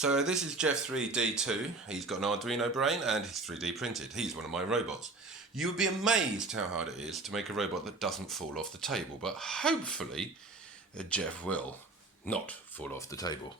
So this is Jeff3D2. He's got an Arduino brain and he's 3D printed. He's one of my robots. You would be amazed how hard it is to make a robot that doesn't fall off the table, but hopefully Jeff will not fall off the table.